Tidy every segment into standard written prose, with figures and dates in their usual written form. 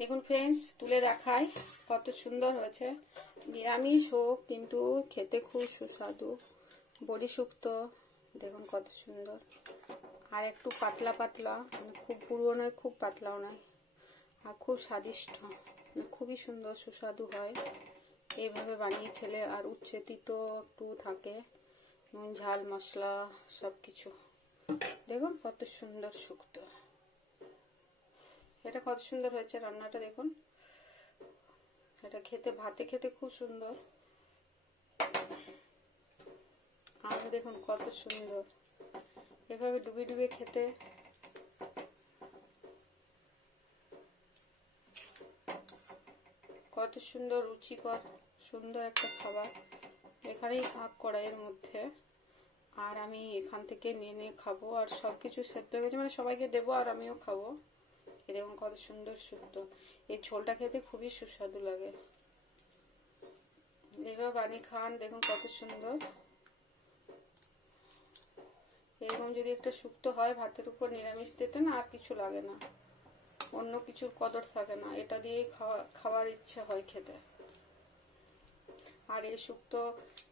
দেখুন ফ্রেন্ডস, তুলে দেখাই কত সুন্দর হয়েছে। নিরামিষ হোক কিন্তু খেতে খুব সুস্বাদু। বড়ি শুক্তো দেখুন কত সুন্দর, আর একটু পাতলা পাতলা, খুব পুরো নয় খুব পাতলাও নয়, আর খুব স্বাদিষ্ট, খুবই সুন্দর সুস্বাদু হয় এইভাবে বানিয়ে খেলে। আর উচ্ছে তিতো একটু থাকে, নুন ঝাল মশলা সব কিছু। দেখুন কত সুন্দর শুক্তো, এটা কত সুন্দর হয়েছে রান্নাটা। দেখুন এটা খেতে, ভাতে খেতে খুব সুন্দর। আর দেখুন কত সুন্দর, এভাবে ডুবে ডুবে খেতে কত সুন্দর, রুচিকর সুন্দর একটা খাবার। এখানেই ভাগ করা এর মধ্যে, আর আমি এখান থেকে নিয়ে নিয়ে খাবো। আর সবকিছু সেদ্ধ হয়ে গেছে, মানে সবাইকে দেবো আর আমিও খাবো। দেখুন কত সুন্দর শুক্তো, এই ঝোলটা খেতে খুবই সুস্বাদু লাগে। এবার বানিয়ে খান, দেখুন কত সুন্দর। এরকম যদি একটা শুক্তো হয় ভাতের উপর নিরামিষ দিতে না আর কিছু লাগে না, অন্য কিছুর কদর থাকে না, এটা দিয়েই খাওয়ার ইচ্ছা হয় খেতে। আর এই শুক্তো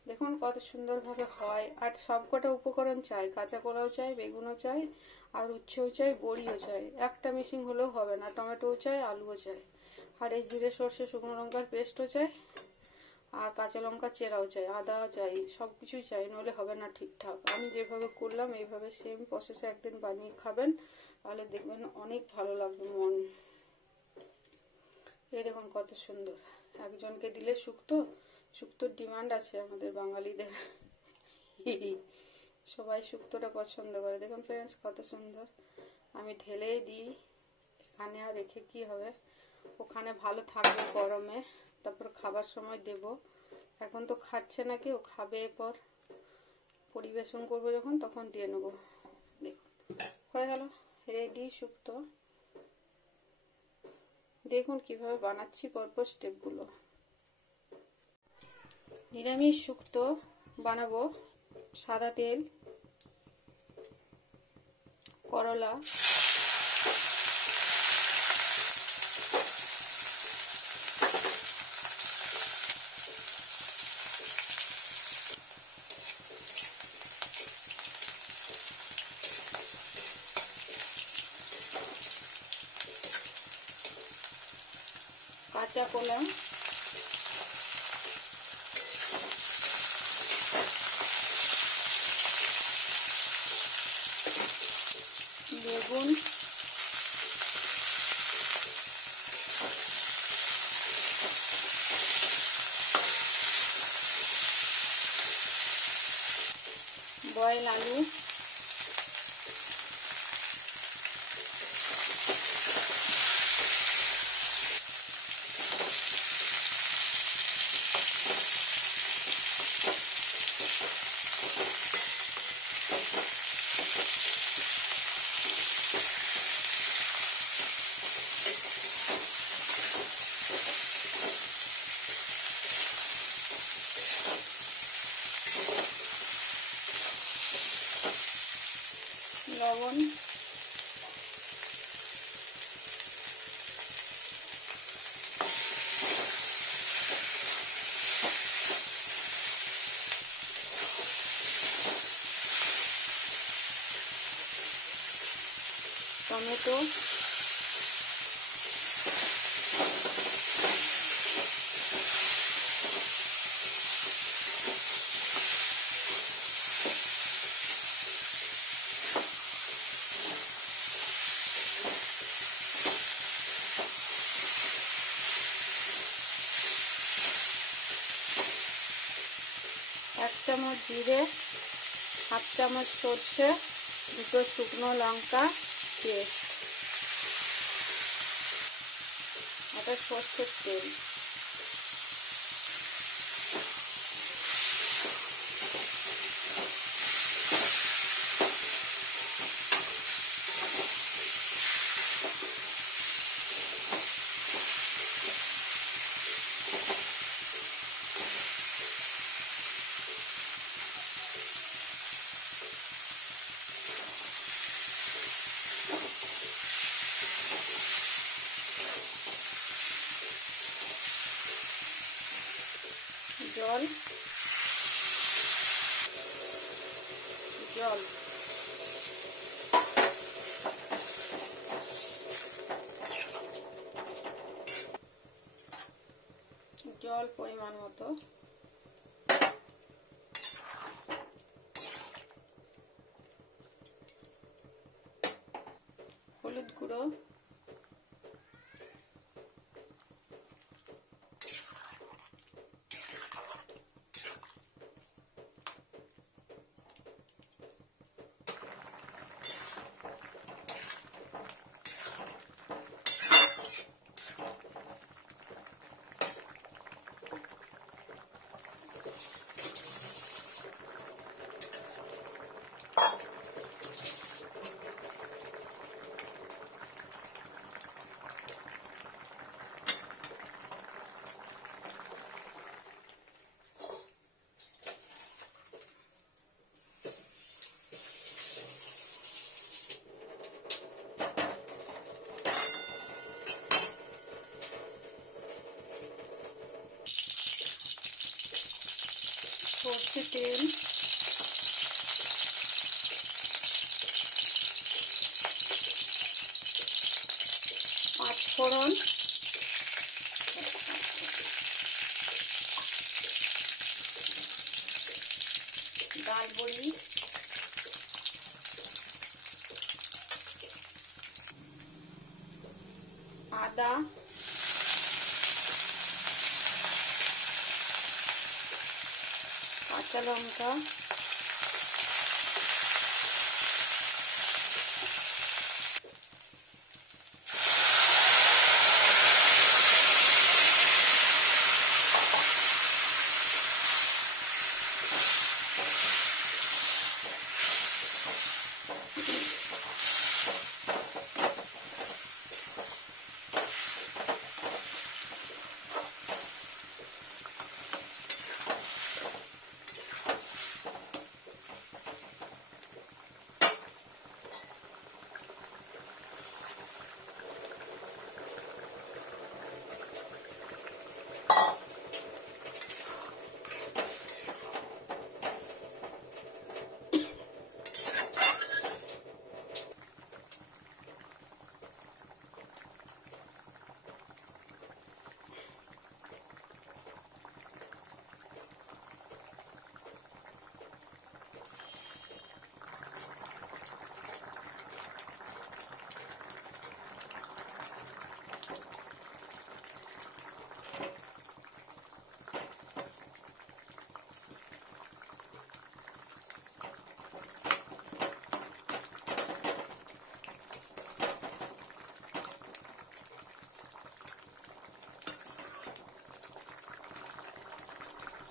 দেখুন কত সুন্দর ভাবে হয়। আর সবকটা উপকরণ চাই, কাঁচা কলাও চাই, বেগুনও চাই, আর উচ্ছেও চাই, বড়িও চাই। একটা মিশিং হলেও হবে না, টমেটোও চাই, আলুও চাই। আর এই জিরে সর্ষে শুকনো লঙ্কার পেস্টও চাই, আর কাঁচা লঙ্কা চেরাও চাই, আদা চাই, সবকিছু চাই, নইলে হবে না ঠিকঠাক। আমি যেভাবে করলাম এইভাবে সেম প্রসেসে একদিন বানিয়ে খাবেন, তাহলে দেখবেন অনেক ভালো লাগবে মন। এই দেখুন কত সুন্দর, একজনকে দিলে শুক্তোর ডিমান্ড আছে আমাদের বাঙালিদের। সবাই শুক্তোটা পছন্দ করে। দেখুন ফ্রেন্ডস কত সুন্দর, আমি ঢেলেই দিই এখানে, আর রেখে কি হবে, ওখানে ভালো থাকবে গরমে, তারপর খাবার সময় দেব। এখন তো খাচ্ছে না কেউ, খাবে এরপর পরিবেশন করবো যখন, তখন দিয়ে নেবো। দেখুন হয়ে গেল রেডি শুক্তো। দেখুন কিভাবে বানাচ্ছি পরপর স্টেপগুলো। নিরামিষ শুক্তো বানাবো। সাদা তেল, করলা, কাঁচা কলা, বেগুন, বয়েল আলু, লবণ, টমেটো, এক চামচ জিরে, হাফ চামচ সর্ষে, দুটো শুকনো লঙ্কা পেস্ট, একটা সর্ষের তেল, জল জল জল পরিমাণ মতো, হলুদ গুঁড়ো, সর্ষে তেল, পাঁচফোড়ন, ডালবড়ি, আদা, কাঁচা লঙ্কা,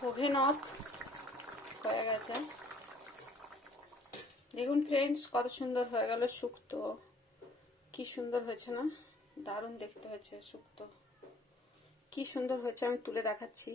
ওভেন অফ হয়ে গেছে। দেখুন ফ্রেন্ডস, কত সুন্দর হয়ে গেল শুক্তো। কি সুন্দর হয়েছে না? দারুণ দেখতে হয়েছে শুক্তো, কি সুন্দর হয়েছে। আমি তুলে দেখাচ্ছি।